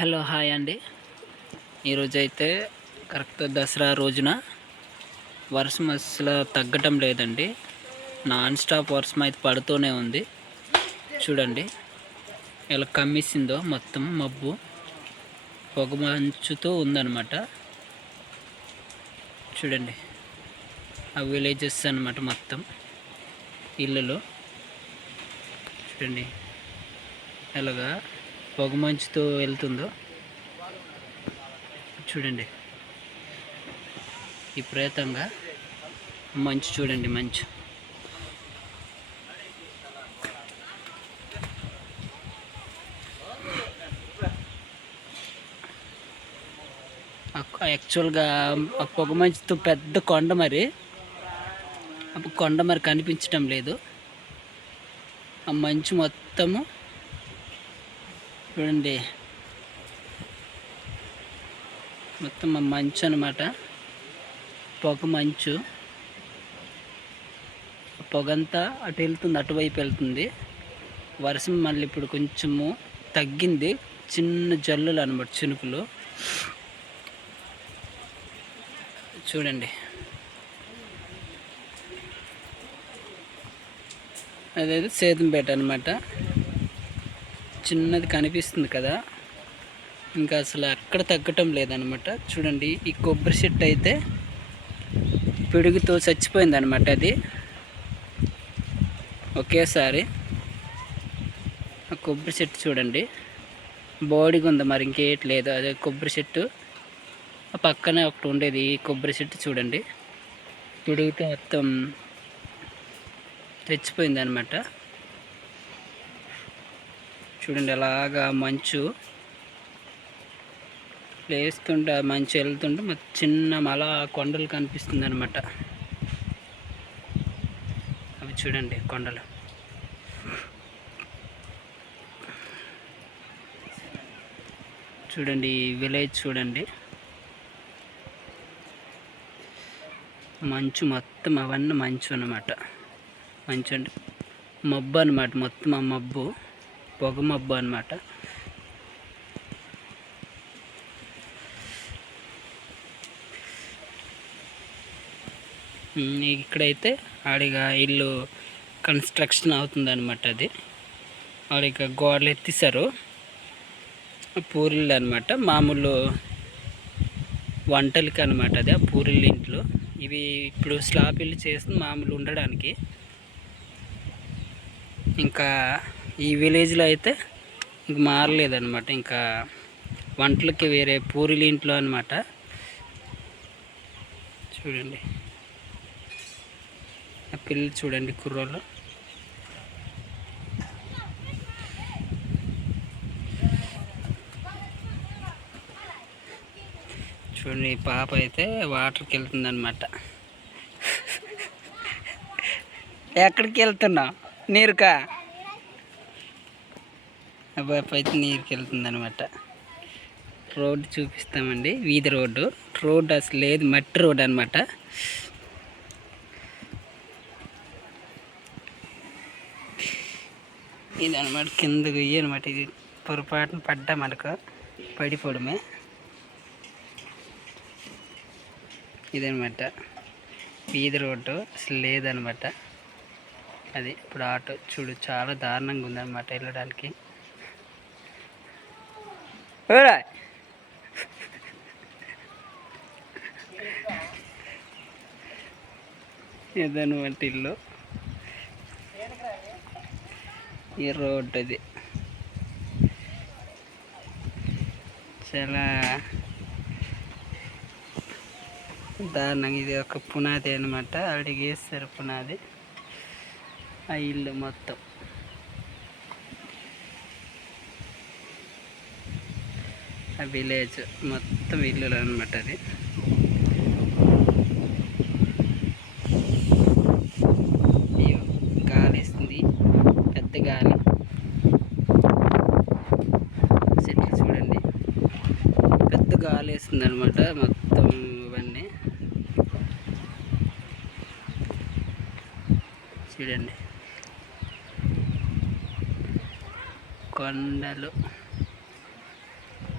Hello hi అండి. ఈరోజైతే correct Dasara రోజున వర్షం అసలు తగ్గటం లేదండి. నాన్ స్టాప్ వర్షం అయితే పడుతూనే ఉంది. చూడండి ఎలా కమ్మేసిందో, మొత్తం మబ్బు పొగ మంచుతో ఉందన్నమాట. చూడండి ఆ విలేజెస్ అన్నమాట, మొత్తం ఇళ్ళలో చూడండి ఎలాగా పొగ మంచుతో వెళ్తుందో. చూడండి విపరీతంగా మంచు, చూడండి మంచు. యాక్చువల్గా ఆ పొగ మంచుతో పెద్ద కొండ, మరి కొండ మరి కనిపించడం లేదు. ఆ మంచు మొత్తము చూడండి, మొత్తం ఆ మంచు అన్నమాట, పొగ మంచు. పొగంతా అటు వెళ్తుంది, అటువైపు వెళ్తుంది. వర్షం మళ్ళీ ఇప్పుడు కొంచెము తగ్గింది, చిన్న జల్లులు అనమాట, చినుకులు. చూడండి అదేదో సేతంపేట అనమాట, చిన్నది కనిపిస్తుంది కదా, ఇంకా అసలు ఎక్కడ తగ్గటం లేదనమాట. చూడండి ఈ కొబ్బరి చెట్టు అయితే పిడుగుతో చచ్చిపోయింది అనమాట. అది ఒకేసారి ఆ కొబ్బరి చెట్టు చూడండి బోడిగా ఉంది, మరి ఇంకేయట్లేదు. అదే కొబ్బరి చెట్టు ఆ పక్కనే ఒకటి ఉండేది ఈ కొబ్బరి చెట్టు, చూడండి పిడుగుతో మొత్తం చచ్చిపోయింది అనమాట. చూడండి అలాగా మంచు లేస్తుంటే, మంచు వెళ్తుంటే చిన్న మల కొండలు కనిపిస్తుంది అనమాట. అవి చూడండి కొండలు. చూడండి విలేజ్, చూడండి మంచు మొత్తం, అవన్నీ మంచు అన్నమాట. మంచు అంటే మబ్బు అనమాట, మొత్తం ఆ మబ్బు పొగ మబ్బు అనమాట. ఇక్కడైతే ఆడిగా ఇల్లు కన్స్ట్రక్షన్ అవుతుంది అనమాట. అది ఆడిగా గోడలు ఎత్తిసారు, పూరిళ్ళు అనమాట, మామూలు వంటలకి అనమాట. అది ఆ పూరిళ్ళు ఇంట్లో. ఇవి ఇప్పుడు స్లాబ్ ఇల్లు చేస్తుంది మామూలు ఉండడానికి. ఇంకా ఈ విలేజ్లో అయితే ఇంక మారలేదన్నమాట, ఇంకా వంటలకి వేరే పూరిళ్ళ ఇంట్లో అనమాట. చూడండి ఆ పిల్లలు, చూడండి కుర్రోళ్ళు. చూడండి ఈ పాప అయితే వాటర్కి వెళ్తుంది అనమాట. ఎక్కడికి వెళ్తున్నావు? నీరుకా? పాప అయితే నీరుకి వెళ్తుంది అనమాట. రోడ్డు చూపిస్తామండి, వీధి రోడ్డు. రోడ్డు అసలు లేదు, మట్టి రోడ్డు అనమాట. ఇది అనమాట కిందకు అనమాట. ఇది పొరపాటున పడ్డా మనకు పడిపోవడమే. ఇదనమాట వీధి రోడ్డు, అసలు లేదనమాట. అది ఇప్పుడు ఆటో చూడు చాలా దారుణంగా ఉందన్నమాట వెళ్ళడానికి. ఇదనమాట ఇల్లు, ఈ రోడ్డు. అది చాలా దారుణంగా. ఇది ఒక పునాది అనమాట, అడిగేస్తారు పునాది ఆ ఇల్లు మొత్తం. ఆ విలేజ్ మొత్తం ఇల్లులు అనమాట. అది గాలి వేస్తుంది, పెద్ద గాలి. చెట్లు చూడండి, పెద్ద గాలి వేస్తుంది అనమాట మొత్తం. ఇవన్నీ చూడండి కొండలు.